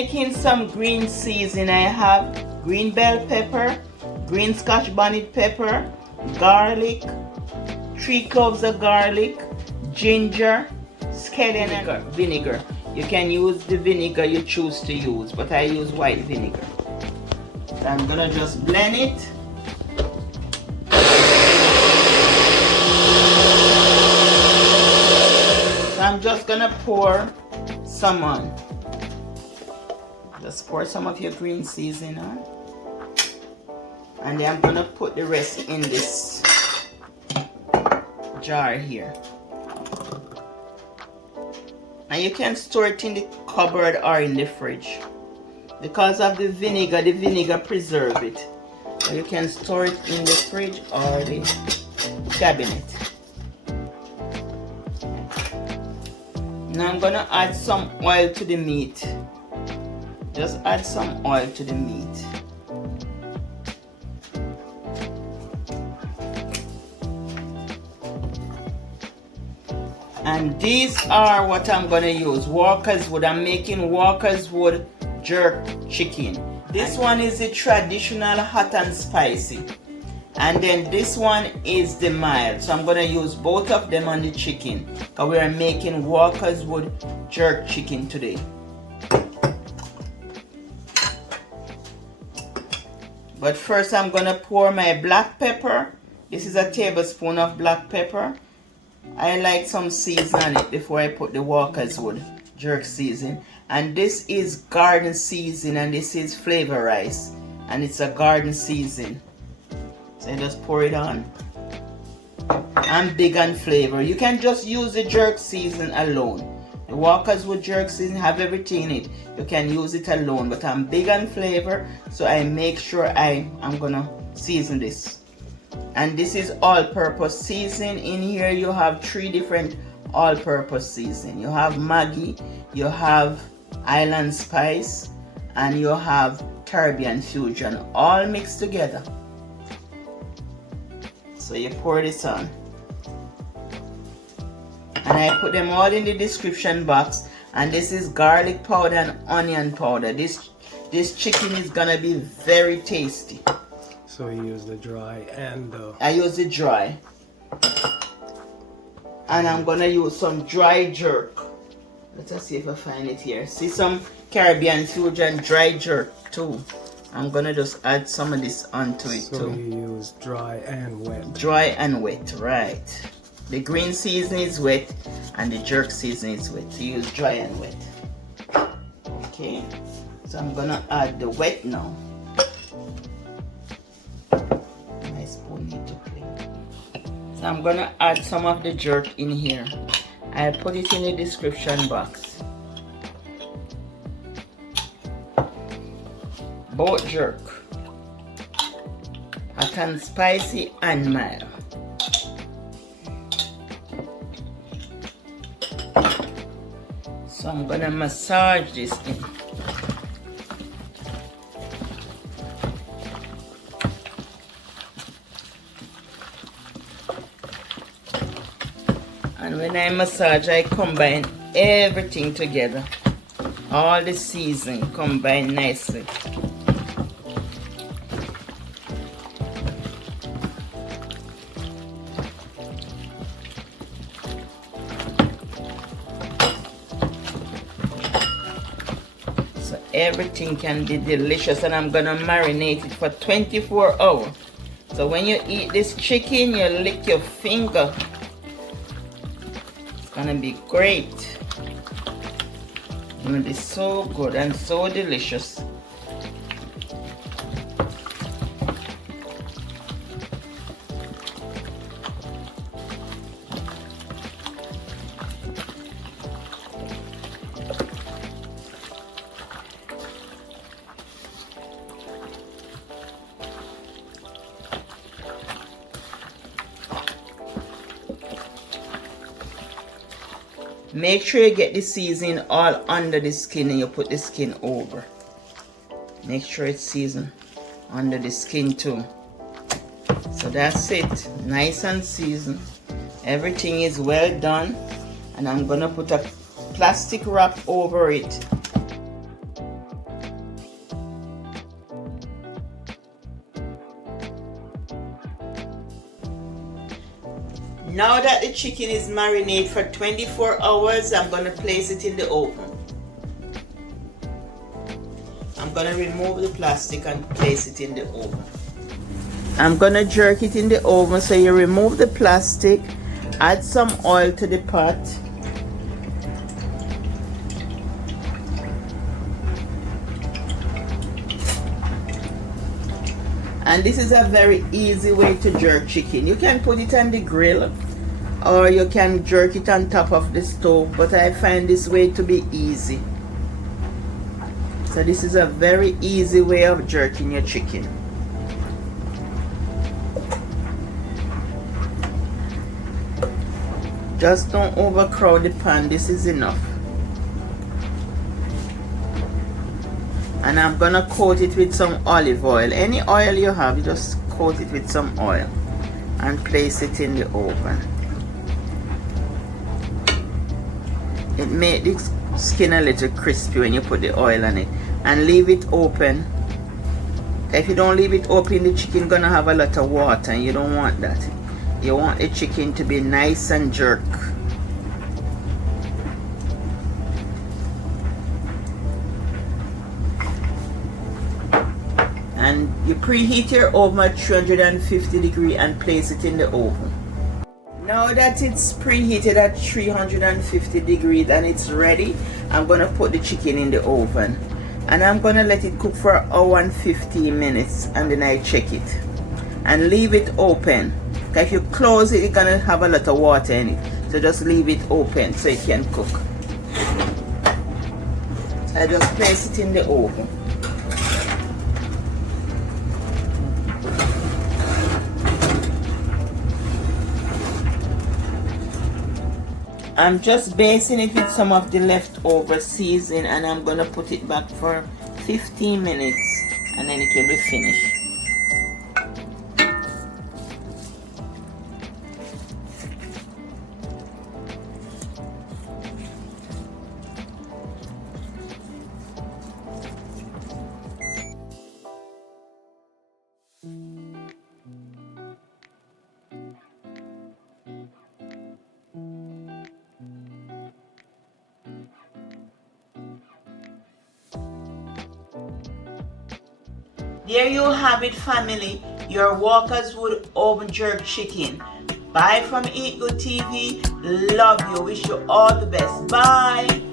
making some green seasoning. I have green bell pepper, green scotch bonnet pepper, garlic, 3 cloves of garlic, ginger, scallion, and vinegar. You can use the vinegar you choose to use, but I use white vinegar. So I'm gonna just blend it. So I'm just gonna pour some on. Just pour some of your green seasoning on. And then I'm gonna put the rest in this jar here. And you can store it in the cupboard or in the fridge. Because of the vinegar preserves it. So you can store it in the fridge or the cabinet. Now I'm gonna add some oil to the meat. Just add some oil to the meat. And these are what I'm gonna use. Walkerswood. I'm making Walkerswood jerk chicken. This one is the traditional hot and spicy. And then this one is the mild. So I'm gonna use both of them on the chicken. Because we are making Walkerswood jerk chicken today. But first I'm gonna pour my black pepper. This is a tablespoon of black pepper. I like some season on it before I put the Walkerswood jerk season. And this is garden season, and this is flavor rice. And it's a garden season. So I just pour it on. I'm big on flavor. You can just use the jerk season alone. The Walkerswood jerk season have everything in it. You can use it alone, but I'm big on flavor, so I make sure I'm gonna season this. And this is all-purpose season. In here you have 3 different all-purpose season. You have Maggi, you have Island Spice, and you have Caribbean Fusion, all mixed together. So you pour this on. And I put them all in the description box. And this is garlic powder and onion powder. This chicken is gonna be very tasty. So you use the dry and I use the dry. And I'm gonna use some dry jerk. Let us see if I find it here. See some Caribbean Fusion dry jerk too. I'm gonna just add some of this onto it too. So you use dry and wet. Dry and wet, right. The green season is wet and the jerk season is wet. So use dry and wet. Okay. So I'm gonna add the wet now. My spoon need to clean. So I'm gonna add some of the jerk in here. I put it in the description box. Both jerk. Hot and spicy and mild. So I'm gonna massage this in. And when I massage, I combine everything together. All the seasoning combine nicely. So everything can be delicious, and I'm gonna marinate it for 24 hours. So when you eat this chicken, you lick your finger. Gonna be great. It's gonna be so good and so delicious. Make sure you get the seasoning all under the skin and you put the skin over. Make sure it's seasoned under the skin too. So that's it. Nice and seasoned. Everything is well done. And I'm going to put a plastic wrap over it. Now that the chicken is marinated for 24 hours, I'm going to place it in the oven. I'm going to remove the plastic and place it in the oven. I'm going to jerk it in the oven, so you remove the plastic, add some oil to the pot. And this is a very easy way to jerk chicken. You can put it on the grill or you can jerk it on top of the stove, but I find this way to be easy. So this is a very easy way of jerking your chicken. Just don't overcrowd the pan, this is enough. And I'm gonna coat it with some olive oil. Any oil you have, you just coat it with some oil and place it in the oven. It makes the skin a little crispy when you put the oil on it. And leave it open. If you don't leave it open, the chicken gonna have a lot of water, and you don't want that. You want the chicken to be nice and jerk. And you preheat your oven at 350 degrees and place it in the oven. Now that it's preheated at 350 degrees and it's ready, I'm going to put the chicken in the oven. And I'm going to let it cook for an hour and 15 minutes, and then I check it. And leave it open. If you close it, it's going to have a lot of water in it. So just leave it open so it can cook. I just place it in the oven. I'm just basting it with some of the leftover seasoning, and I'm gonna put it back for 15 minutes and then it will be finished. There you have it, family, your Walkerswood oven jerk chicken. Bye from Eat Good TV. Love you. Wish you all the best. Bye.